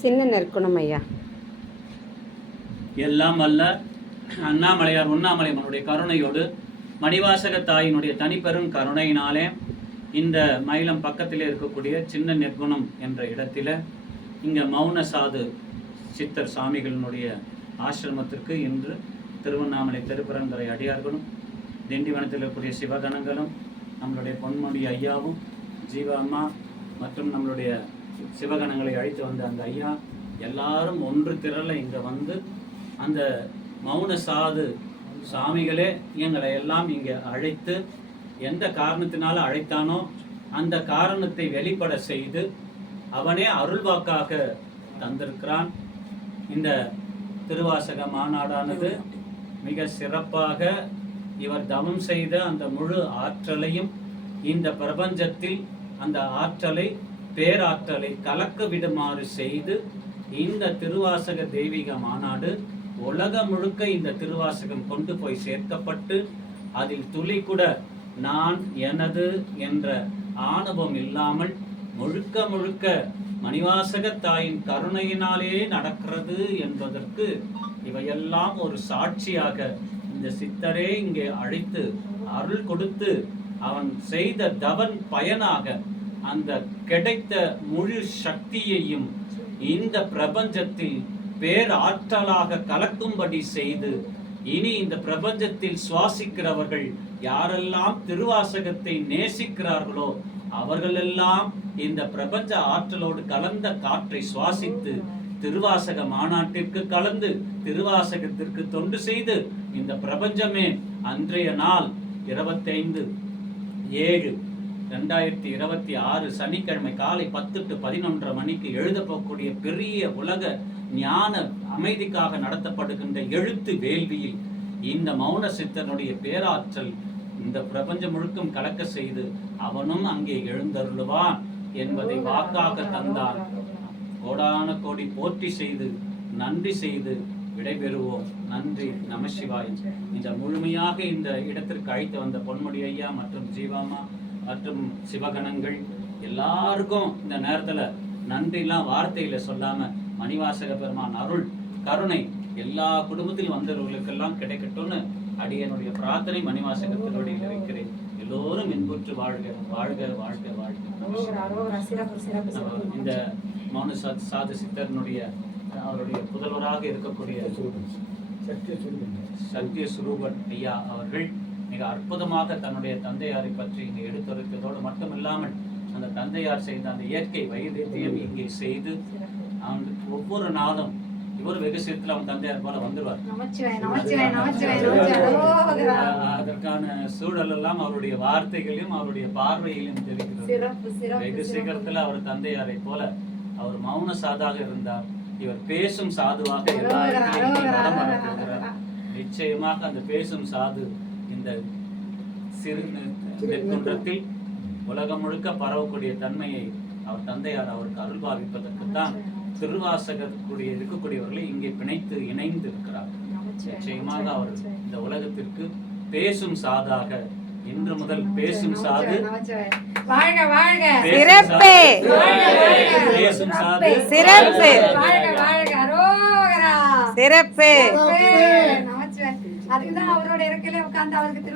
சின்ன நெற்குணம் ஐயா. எல்லாம் வல்ல அண்ணாமலையார் உண்ணாமலையம்மனுடைய கருணையோடு மணிவாசக தாயினுடைய தனிப்பெரும் கருணையினாலே இந்த மயிலம் பக்கத்தில் இருக்கக்கூடிய சின்ன நெற்குணம் என்ற இடத்துல இங்கே மௌன சாது சித்தர் சாமிகளினுடைய ஆசிரமத்திற்கு இன்று திருவண்ணாமலை திருப்பரந்துரை அடியார்களும் திண்டிவனத்தில் இருக்கக்கூடிய சிவகணங்களும் நம்மளுடைய பொன்மொழி ஐயாவும் ஜீவா அம்மா மற்றும் நம்மளுடைய சிவகணங்களை அழைத்து வந்த அந்த ஐயா எல்லாரும் ஒன்று திரள இங்கே வந்து அந்த மௌன சாது சாமிகளே எங்களை எல்லாம் இங்கே அழைத்து எந்த காரணத்தினால அழைத்தானோ அந்த காரணத்தை வெளிப்பட செய்து அவனே அருள்வாக்காக தந்திருக்கிறான். இந்த திருவாசக மாநாடானது மிக சிறப்பாக இவர் தவம் செய்த அந்த முழு ஆற்றலையும் இந்த பிரபஞ்சத்தில் அந்த ஆற்றலை பேராற்றலை கலக்க விடுமாறு செய்து இந்த திருவாசக தெய்வீக மாநாடு உலகம் முழுக்க இந்த திருவாசகம் கொண்டு போய் சேர்க்கப்பட்டு அதில் துளி கூட நான் எனது என்ற ஆணவம் இல்லாமல் முழுக்க முழுக்க மணிவாசக தாயின் கருணையினாலே நடக்கிறது என்பதற்கு இவையெல்லாம் ஒரு சாட்சியாக இந்த சித்தரே இங்கே அழைத்து அருள் கொடுத்து அவன் செய்த தவன் பயனாக அந்த கிடைத்த முழு சக்தியையும் இந்த பிரபஞ்சத்தில் பேராற்றலாக கலக்கும்படி செய்து இனி இந்த பிரபஞ்சத்தில் சுவாசிக்கிறவர்கள் யாரெல்லாம் திருவாசகத்தை நேசிக்கிறார்களோ அவர்களெல்லாம் இந்த பிரபஞ்ச ஆற்றலோடு கலந்த காற்றை சுவாசித்து திருவாசக மாநாட்டிற்கு கலந்து திருவாசகத்திற்கு தொண்டு செய்து இந்த பிரபஞ்சமே அன்றைய நாள் 25/7/2026 சனிக்கிழமை காலை 10 to 11 மணிக்கு எழுதப்படக்கூடிய பெரிய உலக ஞான அமைதிக்காக நடத்தப்படுகின்ற எழுத்து வேள்வியில் இந்த மௌன சித்தனுடைய பேராற்றல் இந்த பிரபஞ்சம் முழுக்கும் கலக்க செய்து அவனும் அங்கே எழுந்தருளுவான் என்பதை வாக்காக தந்தான். கோடான கோடி போற்றி செய்து நன்றி செய்து விடைபெறுவோம். நன்றி, நமசிவாய். இந்த முழுமையாக இந்த இடத்திற்கு அழைத்து வந்த பொன்முடி ஐயா மற்றும் ஜீவாமா மற்றும் சிவகணங்கள் எல்லாருக்கும் இந்த நேரத்துல நன்றிலாம் வார்த்தையில சொல்லாம மணிவாசக பெருமான் அருள் கருணை எல்லா குடும்பத்தில் வந்தவர்களுக்கெல்லாம் கிடைக்கட்டும்னு அடியனுடைய பிரார்த்தனை மணிவாசக திருவடியில் வைக்கிறேன். எல்லோரும் இன்புற்று வாழ்க வாழ்க வாழ்க வாழ்க. இந்த மௌன சாது சித்தரனுடைய அவருடைய புதல்வராக இருக்கக்கூடிய சத்திய சுரூபன் ஐயா அவர்கள் மிக அற்புதமாக தன்னுடைய தந்தையாரை பற்றி இங்கே எடுத்துரைத்ததோடு மட்டுமில்லாமல் அந்த தந்தையார் செய்த அந்த இயற்கை வைத்தியம் இங்கே செய்து அவன் ஒவ்வொரு நாளும் இவர் வெகு சீக்கிரத்தில் அவன் தந்தையார் போல வந்துடுவார். அதற்கான சூழல் எல்லாம் அவருடைய வார்த்தைகளையும் அவருடைய பார்வையிலும் தெரிகிறது. வெகு சீக்கிரத்தில் அவர் தந்தையாரை போல அவர் மௌன சாதாக இருந்தார். இவர் பேசும் சாதுவாக நிச்சயமாக அந்த பேசும் சாது இந்த சிறு நெற்குன்றத்தில் உலகம் முழுக்க பரவக்கூடிய தன்மையை அவர் தந்தையார் அவருக்கு அருள் பாவிப்பதற்குத்தான் திருவாசகக்கூடிய இருக்கக்கூடியவர்களை இங்கே பிணைத்து இணைந்து இருக்கிறார். நிச்சயமாக அவர் இந்த உலகத்திற்கு பேசும் சாதாக இன்று முதல் பேசும் சாது வாழ்க வாழ்க சிறப்பே பேசும் சாது சிறப்பு வாழ்க வாழ்க அரோகரா சிறப்பு. அதுக்குதான் அவரோட இருக்கையில உட்கார்ந்து அவருக்கு